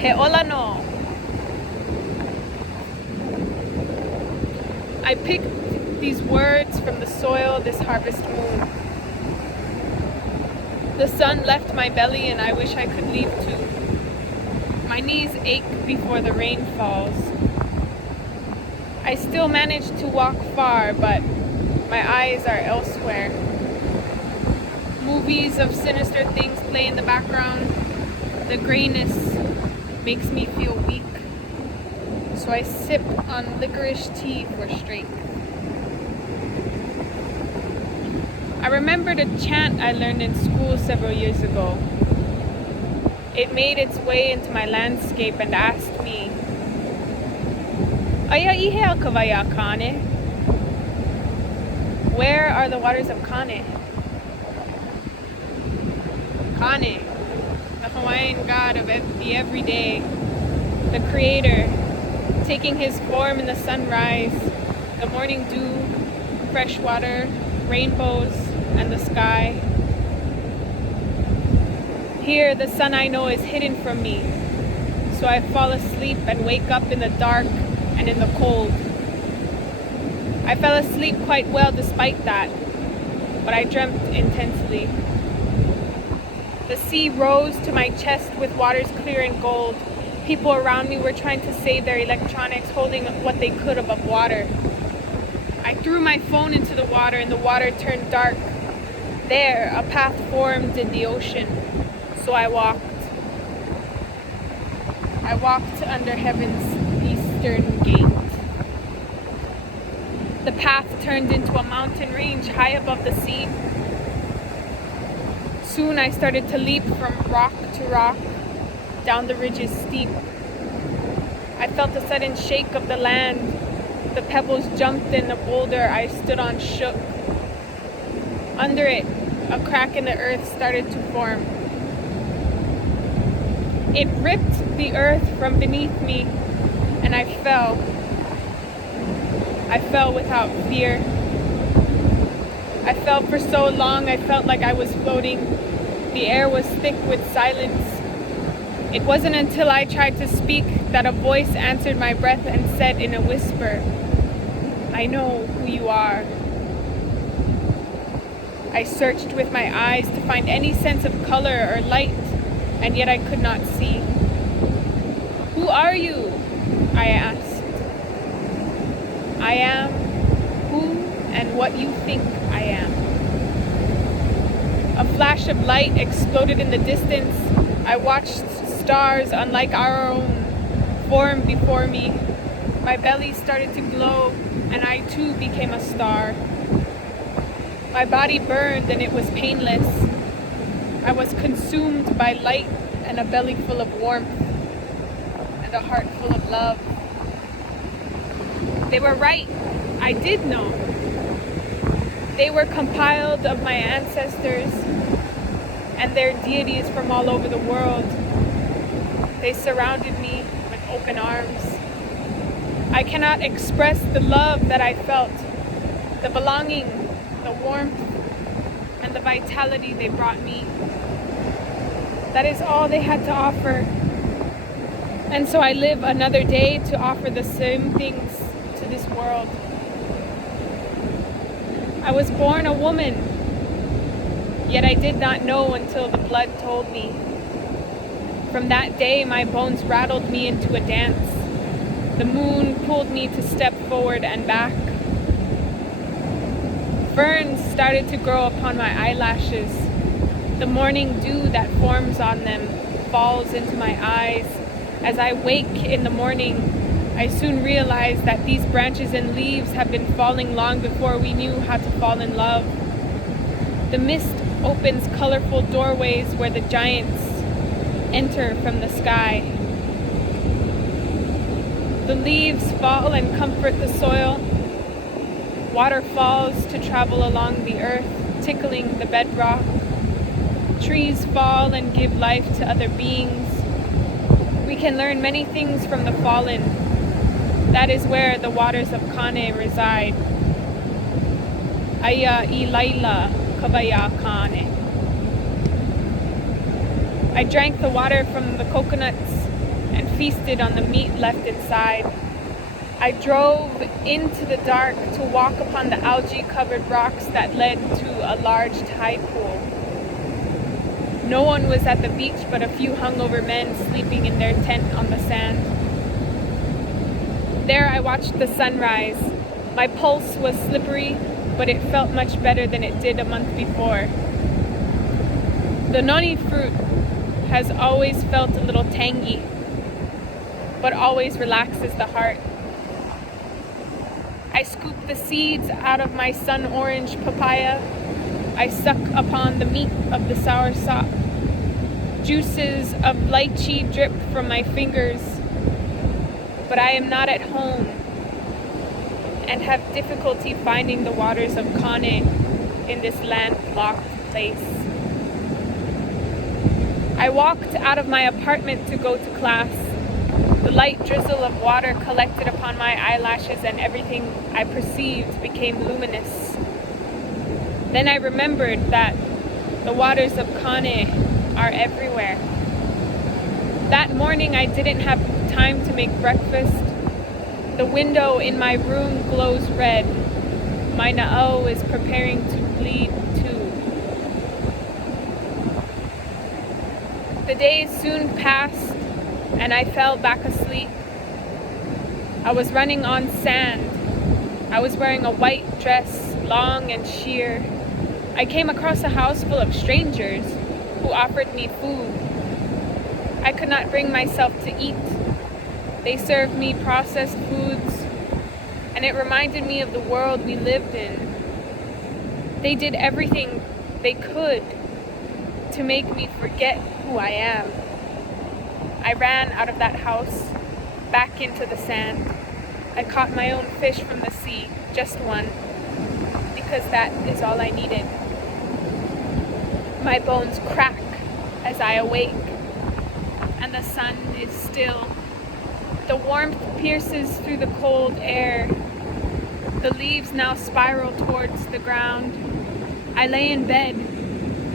He Ola Nō. I picked these words from the soil this harvest moon. The sun left my belly and I wish I could leave too. My knees ache before the rain falls. I still manage to walk far, but my eyes are elsewhere. Movies of sinister things play in the background. The grayness makes me feel weak, so I sip on licorice tea for strength. I remembered a chant I learned in school several years ago. It made its way into my landscape and asked me, Aya ihe al kawaya Kane? Where are the waters of Kane? Kane, the Hawaiian god of the everyday, the creator, taking his form in the sunrise, the morning dew, fresh water, rainbows, and the sky. Here, the sun I know is hidden from me, so I fall asleep and wake up in the dark and in the cold. I fell asleep quite well despite that, but I dreamt intensely. The sea rose to my chest with waters clear and gold. People around me were trying to save their electronics, holding what they could above water. I threw my phone into the water and the water turned dark. There, a path formed in the ocean, so I walked. I walked under heaven's eastern gate. The path turned into a mountain range high above the sea. Soon I started to leap from rock to rock, down the ridges steep. I felt a sudden shake of the land. The pebbles jumped and the boulder I stood on shook. Under it, a crack in the earth started to form. It ripped the earth from beneath me, and I fell. I fell without fear. I fell for so long I felt like I was floating. The air was thick with silence. It wasn't until I tried to speak that a voice answered my breath and said in a whisper, I know who you are. I searched with my eyes to find any sense of color or light, and yet I could not see. Who are you? I asked. I am who and what you think I am. A flash of light exploded in the distance. I watched stars unlike our own form before me. My belly started to glow, and I too became a star. My body burned and it was painless. I was consumed by light and a belly full of warmth and a heart full of love. They were right. I did know. They were compiled of my ancestors and their deities from all over the world. They surrounded me with open arms. I cannot express the love that I felt, the belonging, the warmth, and the vitality they brought me. That is all they had to offer. And so I live another day to offer the same things to this world. I was born a woman, yet I did not know until the blood told me. From that day, my bones rattled me into a dance. The moon pulled me to step forward and back. Ferns started to grow upon my eyelashes. The morning dew that forms on them falls into my eyes. As I wake in the morning, I soon realize that these branches and leaves have been falling long before we knew how to fall in love. The mist opens colorful doorways where the giants enter from the sky. The leaves fall and comfort the soil. Water falls to travel along the earth, tickling the bedrock. Trees fall and give life to other beings. We can learn many things from the fallen. That is where the waters of Kane reside. Aya I Laila Kavaya Kane. I drank the water from the coconuts. and feasted on the meat left inside. I drove into the dark to walk upon the algae-covered rocks that led to a large tide pool. No one was at the beach but a few hungover men sleeping in their tent on the sand. There I watched the sunrise. My pulse was slippery, but it felt much better than it did a month before. The noni fruit has always felt a little tangy, but always relaxes the heart. I scoop the seeds out of my sun-orange papaya. I suck upon the meat of the soursop. Juices of lychee drip from my fingers, but I am not at home and have difficulty finding the waters of Kane in this landlocked place. I walked out of my apartment to go to class. The light drizzle of water collected upon my eyelashes and everything I perceived became luminous. Then I remembered that the waters of Kane are everywhere. That morning I didn't have time to make breakfast. The window in my room glows red. My na'o is preparing to bleed too. The days soon passed and I fell back asleep. I was running on sand. I was wearing a white dress, long and sheer. I came across a house full of strangers who offered me food. I could not bring myself to eat. They served me processed foods, and it reminded me of the world we lived in. They did everything they could to make me forget who I am. I ran out of that house, back into the sand. I caught my own fish from the sea, just one, because that is all I needed. My bones crack as I awake, and the sun is still. The warmth pierces through the cold air. The leaves now spiral towards the ground. I lay in bed,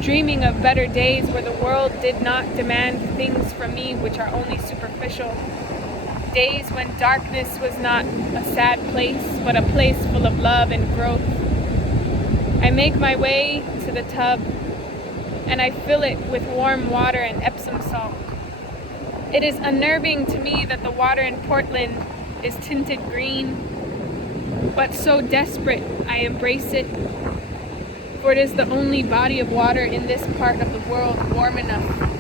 dreaming of better days where the world did not demand things from me which are only superficial. Days when darkness was not a sad place, but a place full of love and growth. I make my way to the tub, and I fill it with warm water and Epsom salt. It is unnerving to me that the water in Portland is tinted green, but so desperate I embrace it, for it is the only body of water in this part of the world warm enough